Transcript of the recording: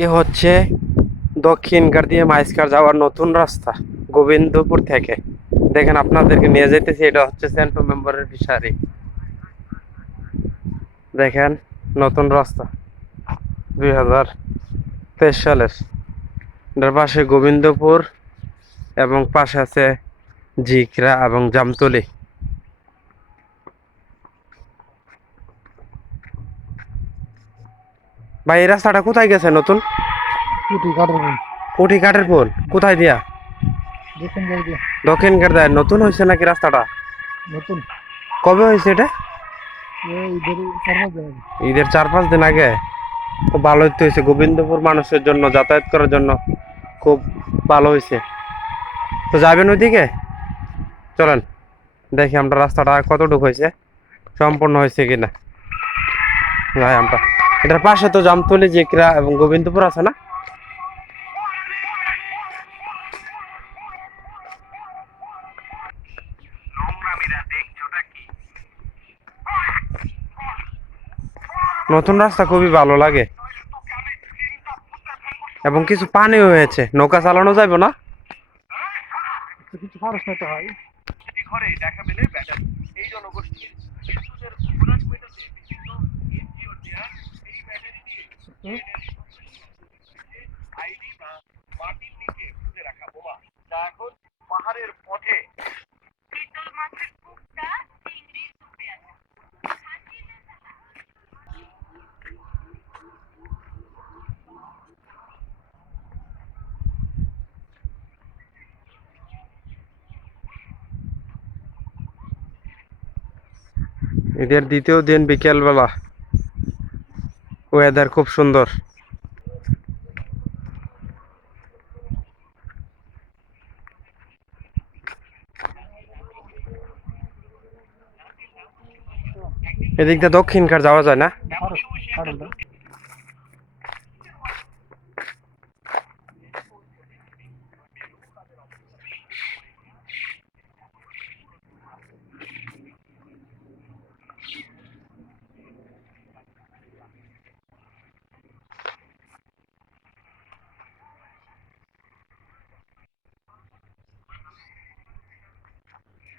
এ হচ্ছে দক্ষিণকার দিয়ে মাইজকার যাওয়ার নতুন রাস্তা গোবিন্দপুর থেকে। দেখেন আপনাদেরকে নিয়ে যাইতেছি, এটা হচ্ছে সেন্ট মেম্বারের ফিশারি। দেখেন নতুন রাস্তা 2023 সালের। এটার পাশে গোবিন্দপুর এবং পাশে আছে জিকরা এবং জামতলি। ভাই এই রাস্তাটা কোথায় গেছে নতুন? কুটি কাটার কুঠি কাঠের পোল কোথায় দিয়া? দেখুন যাই দিয়ে দক্ষিণ দেয় নতুন হয়েছে নাকি রাস্তাটা? নতুন কবে হয়েছে এটা? ঈদের 4-5 দিন আগে। ঈদের 4-5 দিন আগে। খুব ভালো হয়েছে, গোবিন্দপুর মানুষের জন্য যাতায়াত করার জন্য খুব ভালো হয়েছে। তো যাবেন ওইদিকে, চলেন দেখি আমরা রাস্তাটা কতটুকু হয়েছে, সম্পূর্ণ হয়েছে কিনা। যাই আমরা, এটার পাশে তো জামতলি জিকরা এবং গোবিন্দপুর আছে না? নতুন রাস্তা খুবই ভালো লাগে এবং কিছু পানিও হয়েছে, নৌকা চালানো যাবে না? কিছু খরচ নিতে হয়। হুম, ঈদের দ্বিতীয় দিন বিকেল বেলা, ওয়েদার খুব সুন্দর। এদিক দিয়ে দক্ষিণকার যাওয়া যায় না? খরচ কাটার দাম।